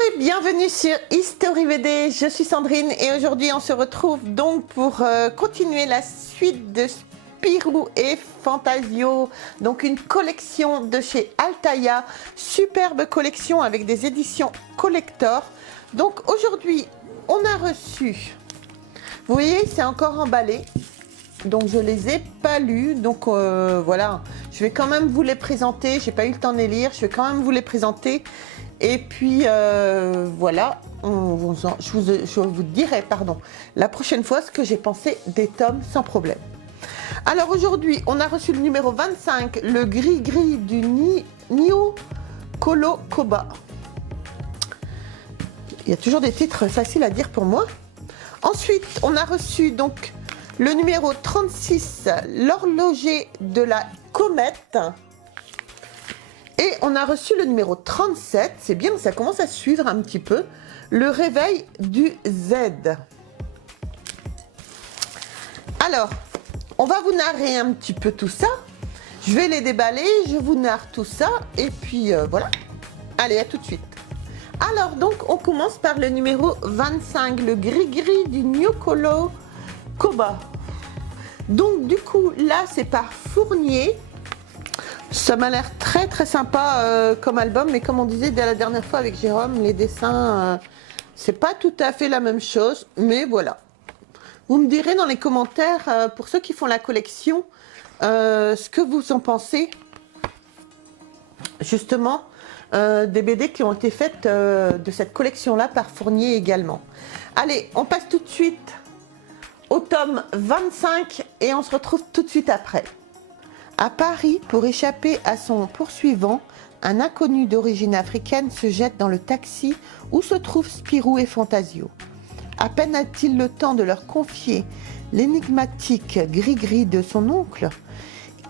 Et bienvenue sur History VD, je suis Sandrine et aujourd'hui on se retrouve donc pour continuer la suite de Spirou et Fantasio, donc une collection de chez Altaïa, superbe collection avec des éditions collector. Donc aujourd'hui on a reçu, vous voyez c'est encore emballé, donc je les ai pas lus, donc voilà, je vais quand même vous les présenter, j'ai pas eu le temps de les lire, je vais quand même vous les présenter. Et puis voilà, je vous dirai la prochaine fois ce que j'ai pensé des tomes sans problème. Alors aujourd'hui, on a reçu le numéro 25, le gris-gris du Nio Colo Koba. Il y a toujours des titres faciles à dire pour moi. Ensuite, on a reçu donc le numéro 36, l'horloger de la comète. Et on a reçu le numéro 37, c'est bien, ça commence à suivre un petit peu, le réveil du Z. Alors, on va vous narrer un petit peu tout ça. Je vais les déballer, je vous narre tout ça, et puis voilà. Allez, à tout de suite. Alors, donc, on commence par le numéro 25, le gris-gris du Nyokolo Koba. Donc, du coup, là, c'est par Fournier. Ça m'a l'air très très sympa comme album, mais comme on disait dès la dernière fois avec Jérôme, les dessins, c'est pas tout à fait la même chose, mais voilà. Vous me direz dans les commentaires, pour ceux qui font la collection, ce que vous en pensez, justement, des BD qui ont été faites de cette collection-là par Fournier également. Allez, on passe tout de suite au tome 25 et on se retrouve tout de suite après. À Paris, pour échapper à son poursuivant, un inconnu d'origine africaine se jette dans le taxi où se trouvent Spirou et Fantasio. À peine a-t-il le temps de leur confier l'énigmatique gris-gris de son oncle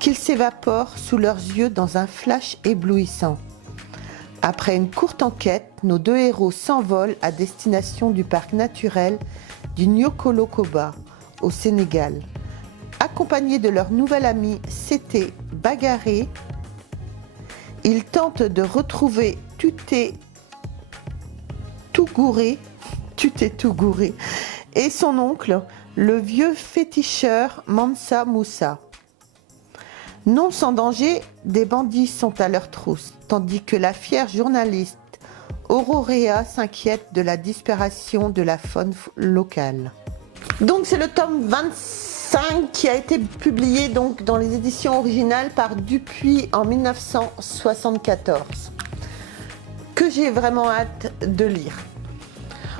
qu'il s'évapore sous leurs yeux dans un flash éblouissant. Après une courte enquête, nos deux héros s'envolent à destination du parc naturel du Nyokolo Koba, au Sénégal. Accompagnés de leur nouvel ami Sété Bagaré, ils tentent de retrouver Tuté Tougouré et son oncle, le vieux féticheur Mansa Moussa. Non sans danger, des bandits sont à leur trousse, tandis que la fière journaliste Aurorea s'inquiète de la disparition de la faune locale. Donc c'est le tome 25 qui a été publié donc dans les éditions originales par Dupuis en 1974, que j'ai vraiment hâte de lire.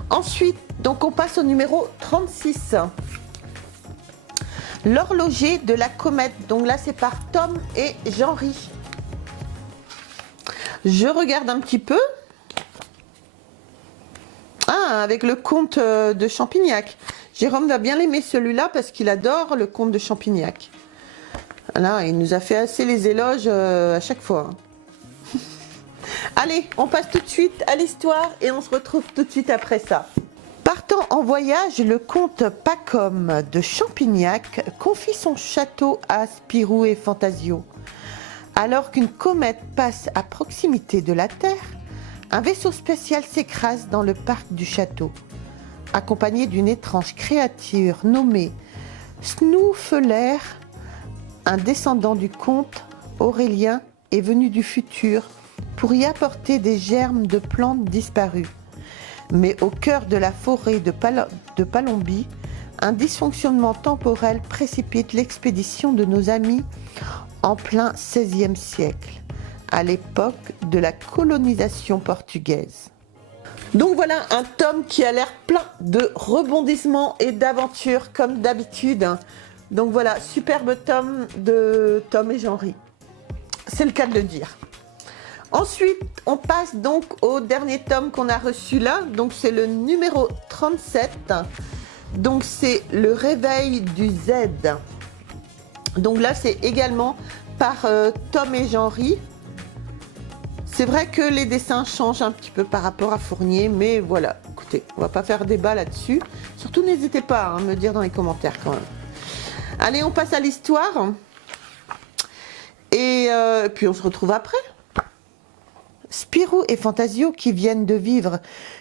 Ensuite, donc on passe au numéro 36, l'horloger de la comète. Donc là c'est par Tom et Jean-Ry. Je regarde un petit peu. Ah, avec le conte de Champignac. Jérôme va bien l'aimer celui-là parce qu'il adore le conte de Champignac. Là, il nous a fait assez les éloges à chaque fois. Allez, on passe tout de suite à l'histoire et on se retrouve tout de suite après ça. Partant en voyage, le comte Pacôme de Champignac confie son château à Spirou et Fantasio. Alors qu'une comète passe à proximité de la Terre, un vaisseau spécial s'écrase dans le parc du château, accompagné d'une étrange créature nommée Snouffeler. Un descendant du comte Aurélien est venu du futur pour y apporter des germes de plantes disparues. Mais au cœur de la forêt de Palombie, un dysfonctionnement temporel précipite l'expédition de nos amis en plein XVIe siècle, à l'époque de la colonisation portugaise. Donc voilà un tome qui a l'air plein de rebondissements et d'aventures comme d'habitude. Donc voilà, superbe tome de Tom et Jean-Ry. C'est le cas de le dire. Ensuite, on passe donc au dernier tome qu'on a reçu là. Donc c'est le numéro 37. Donc c'est le réveil du Z. Donc là c'est également par Tom et Jean-Ry. C'est vrai que les dessins changent un petit peu par rapport à Fournier, mais voilà, écoutez, on va pas faire débat là-dessus. Surtout, n'hésitez pas à me dire dans les commentaires quand même. Allez, on passe à l'histoire. Et puis, on se retrouve après. Spirou et Fantasio qui viennent de vivre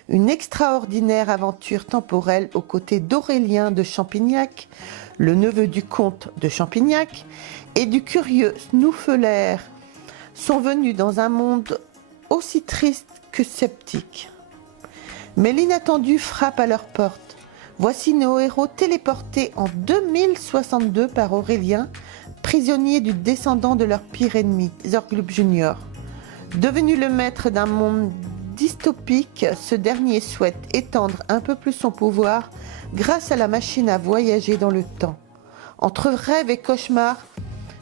une extraordinaire aventure temporelle aux côtés d'Aurélien de Champignac, le neveu du comte de Champignac, et du curieux Snoufelaire, sont venus dans un monde aussi triste que sceptique. Mais l'inattendu frappe à leur porte. Voici nos héros téléportés en 2062 par Aurélien, prisonnier du descendant de leur pire ennemi, Zorglub Junior. Devenu le maître d'un monde dystopique, ce dernier souhaite étendre un peu plus son pouvoir grâce à la machine à voyager dans le temps. Entre rêve et cauchemar,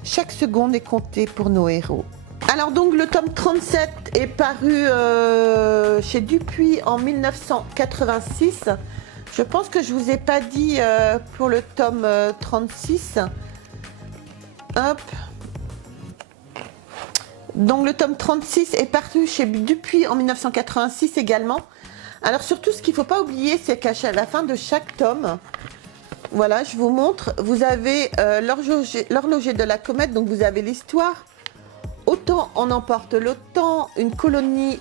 chaque seconde est comptée pour nos héros. Alors donc le tome 37 est paru chez Dupuis en 1986. Je pense que je vous ai pas dit pour le tome 36. Hop. Donc le tome 36 est paru chez Dupuis en 1986 également. Alors surtout ce qu'il ne faut pas oublier, c'est qu'à la fin de chaque tome, voilà, je vous montre, vous avez l'horloger de la comète, donc vous avez l'histoire. Autant on emporte l'autant, une colonie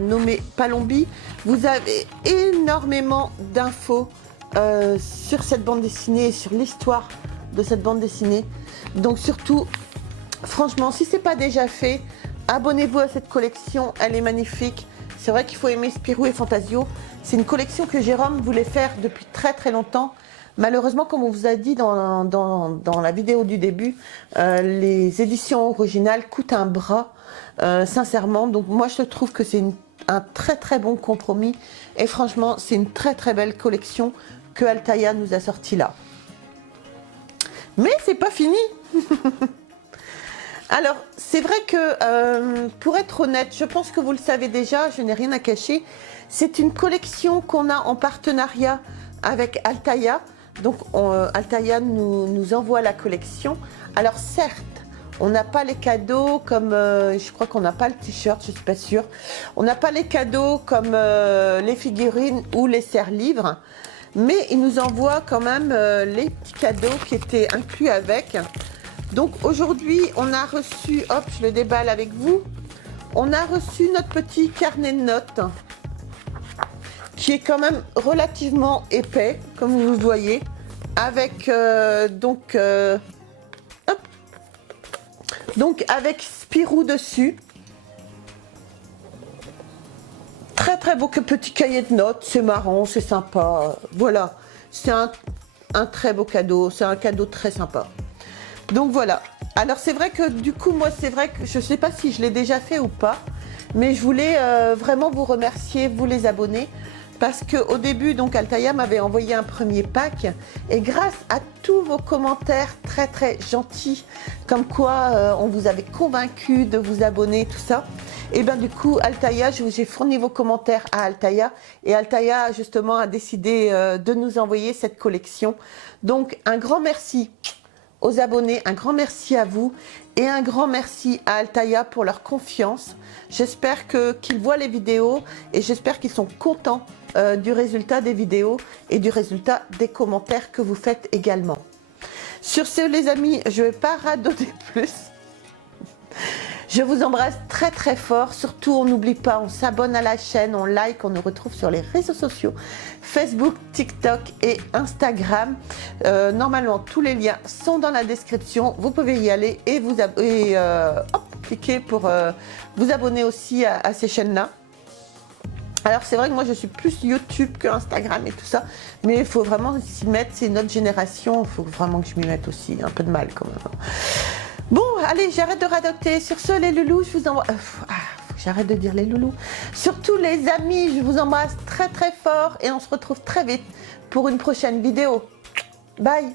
nommée Palombi. Vous avez énormément d'infos sur cette bande dessinée et sur l'histoire de cette bande dessinée. Donc surtout, franchement, si ce n'est pas déjà fait, abonnez-vous à cette collection, elle est magnifique. C'est vrai qu'il faut aimer Spirou et Fantasio. C'est une collection que Jérôme voulait faire depuis très très longtemps. Malheureusement, comme on vous a dit dans la vidéo du début, les éditions originales coûtent un bras, sincèrement. Donc moi, je trouve que c'est un très très bon compromis. Et franchement, c'est une très très belle collection que Altaïa nous a sorti là. Mais c'est pas fini. Alors, c'est vrai que, pour être honnête, je pense que vous le savez déjà, je n'ai rien à cacher. C'est une collection qu'on a en partenariat avec Altaïa. Donc, Altaïa nous envoie la collection. Alors, certes, on n'a pas les cadeaux comme, je crois qu'on n'a pas le t-shirt, je ne suis pas sûre. On n'a pas les cadeaux comme les figurines ou les serre-livres. Mais il nous envoie quand même les petits cadeaux qui étaient inclus avec. Donc aujourd'hui, on a reçu, hop, je le déballe avec vous. On a reçu notre petit carnet de notes qui est quand même relativement épais, comme vous le voyez, avec donc avec Spirou dessus. Très très beau que petit cahier de notes, c'est marrant, c'est sympa. Voilà, c'est un très beau cadeau, c'est un cadeau très sympa. Donc voilà, alors c'est vrai que du coup moi c'est vrai que je ne sais pas si je l'ai déjà fait ou pas, mais je voulais vraiment vous remercier, vous les abonnés, parce qu'au début donc Altaïa m'avait envoyé un premier pack et grâce à tous vos commentaires très très gentils, comme quoi on vous avait convaincu de vous abonner, tout ça, et bien du coup Altaïa, j'ai fourni vos commentaires à Altaïa et Altaïa justement a décidé de nous envoyer cette collection. Donc un grand merci aux abonnés, un grand merci à vous et un grand merci à Altaïa pour leur confiance. J'espère qu'ils voient les vidéos et j'espère qu'ils sont contents du résultat des vidéos et du résultat des commentaires que vous faites également. Sur ce les amis, je ne vais pas radoter plus. Je vous embrasse très très fort. Surtout, on n'oublie pas, on s'abonne à la chaîne, on like, on nous retrouve sur les réseaux sociaux, Facebook, TikTok et Instagram. Normalement, tous les liens sont dans la description. Vous pouvez y aller et cliquer pour vous abonner aussi à ces chaînes-là. Alors c'est vrai que moi je suis plus YouTube que Instagram et tout ça, mais il faut vraiment s'y mettre, c'est notre génération, il faut vraiment que je m'y mette aussi, un peu de mal quand même. Bon, allez, j'arrête de radoter. Sur ce, les loulous, je vous envoie... j'arrête de dire les loulous. Surtout les amis, je vous embrasse très très fort et on se retrouve très vite pour une prochaine vidéo. Bye.